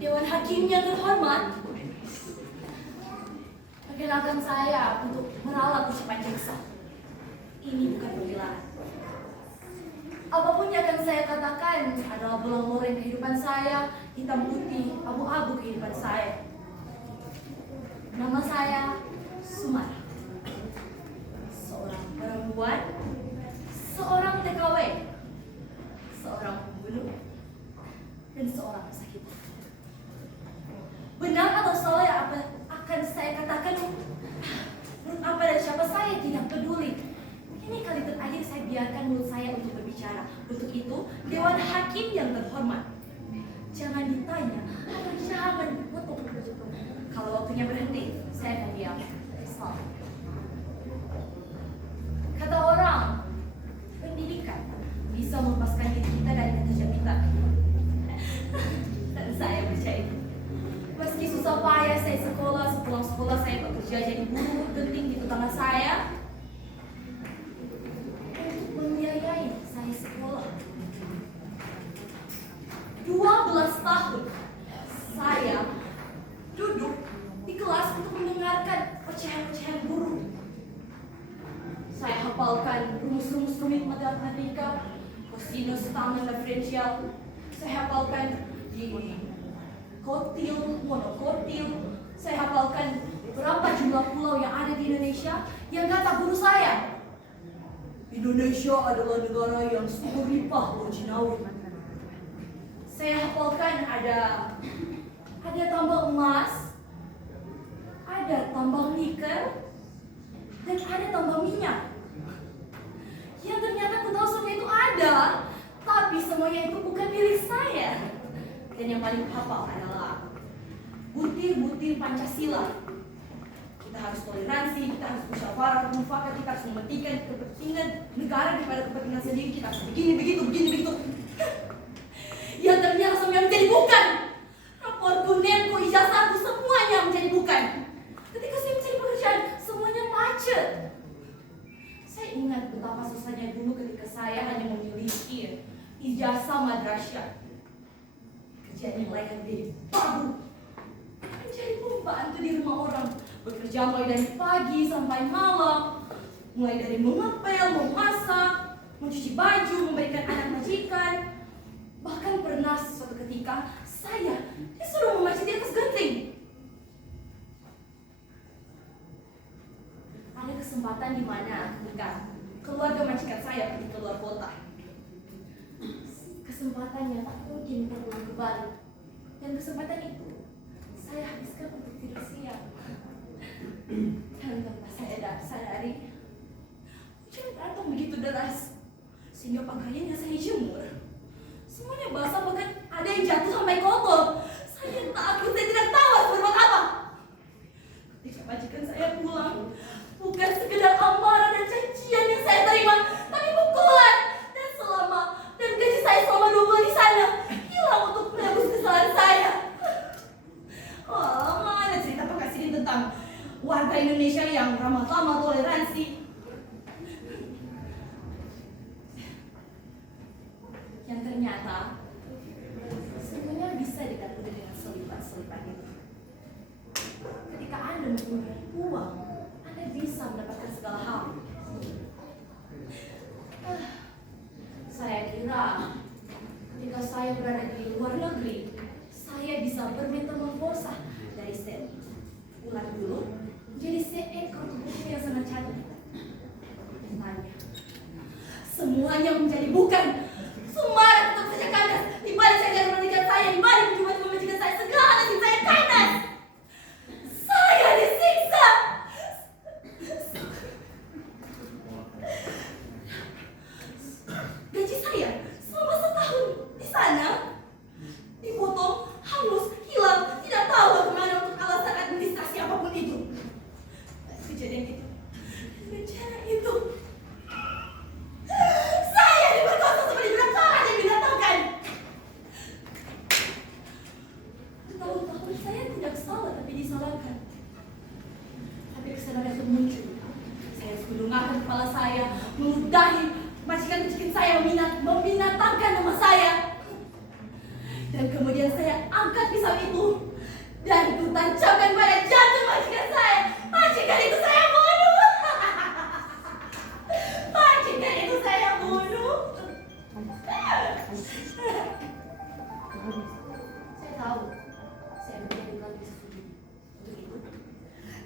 Dewan Hakim yang terhormat, perkenalkan saya untuk meralat ucapan jaksa. Ini bukan pembelaan. Apapun yang akan saya katakan adalah belang loreng kehidupan saya, hitam putih, abu-abu kehidupan saya. Nama saya Sumara. Seorang perempuan, seorang TKW, seorang pembunuh, dan seorang pesakitan. Benar atau salah yang akan saya katakan, menurut apa dan siapa saya tidak peduli. Ini kali terakhir saya biarkan mulut saya untuk berbicara. Untuk itu, Dewan Hakim yang terhormat, jangan ditanya atau jangan dipotong. Kalau waktunya berhenti, saya akan diam. Salam. Kata orang, pendidikan bisa melepaskan diri kita dari kata kita. Dan saya percaya. Meski susah payah saya sekolah, sepulang sekolah saya bekerja jadi buruh genting di tetangga saya untuk membiayai saya sekolah. 12 tahun saya duduk di kelas untuk mendengarkan ocehan-ocehan guru. Saya hafalkan rumus-rumus rumit matematika, kosinus, tangen, diferensial. Saya hafalkan di kotil, monokotil. Saya hafalkan berapa jumlah pulau yang ada di Indonesia. Yang kata guru saya, Indonesia adalah negara yang sumber limpah laut. Saya hafalkan ada tambang emas, ada tambang nikel, dan ada tambang minyak. Yang ternyata aku tahu semua itu ada, tapi semuanya itu bukan milik saya. Dan yang paling hafal adalah butir-butir Pancasila. Kita harus toleransi, kita harus musyawarah mufakat, kita harus mementingkan kepentingan negara daripada kepentingan sendiri. Kita harus begini begitu. Yang ternyata semuanya menjadi bukan. Raporku, nemku, ijazahku, semuanya menjadi bukan. Ketika saya mencari pekerjaan, semuanya macet. Saya ingat betapa susahnya dulu ketika saya hanya memiliki ijazah madrasah. Kerjaan mulai dari baru, menjadi pembantu di rumah orang, bekerja mulai dari pagi sampai malam, mulai dari mengepel, memasak, mencuci baju, memberikan anak majikan. Bahkan pernah suatu ketika saya disuruh memacet di atas genting. Ada kesempatan di mana ketika keluarga majikan saya pergi keluar kota. Kesempatannya tak mungkin terulang kembali. Dan kesempatan itu saya habiskan untuk tidur siang. Dan tanpa saya sadari, hujan datang begitu deras sehingga pakaiannya saya jemur. Semuanya basah, bahkan ada yang jatuh sampai kotor. Saya takut, saya tidak tahu harus berbuat apa. Ketika majikan saya pulang, bukan sekedar amarah dan cacian yang saya terima, tapi pukulan dan gaji saya selama 2 bulan di sana hilang untuk menebus kesalahan saya. Oh, mana cerita pengasih tentang warga Indonesia yang ramah tamah, toleransi. Yang ternyata semuanya bisa diganti dengan selipan-selipan itu. Ketika Anda mempunyai uang, Anda bisa mendapatkan segala hal. Saya kira ketika saya berada di luar negeri, saya bisa bermetamorfosa dari ular bulu menjadi seekor kucing yang sangat cantik. Tanya, semuanya menjadi bukan. Sumara tetap saja kandas. Di balik saya dari majikan saya, di balik cuma majikan saya, segala nasib saya kandas. Saya disiksa. Gaji saya selama 1 tahun di sana dipotong, hangus, hilang, tidak tahu kemana untuk alasan administrasi apapun itu. Kejadian itu kemudian saya angkat pisau itu dan kutancapkan pada jantung majikan saya. Majikan itu saya bunuh. Majikan itu saya bunuh. Saya tahu saya menjadi lagi sesuatu. Untuk itu,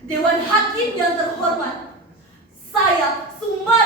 Dewan Hakim yang terhormat, saya Sumar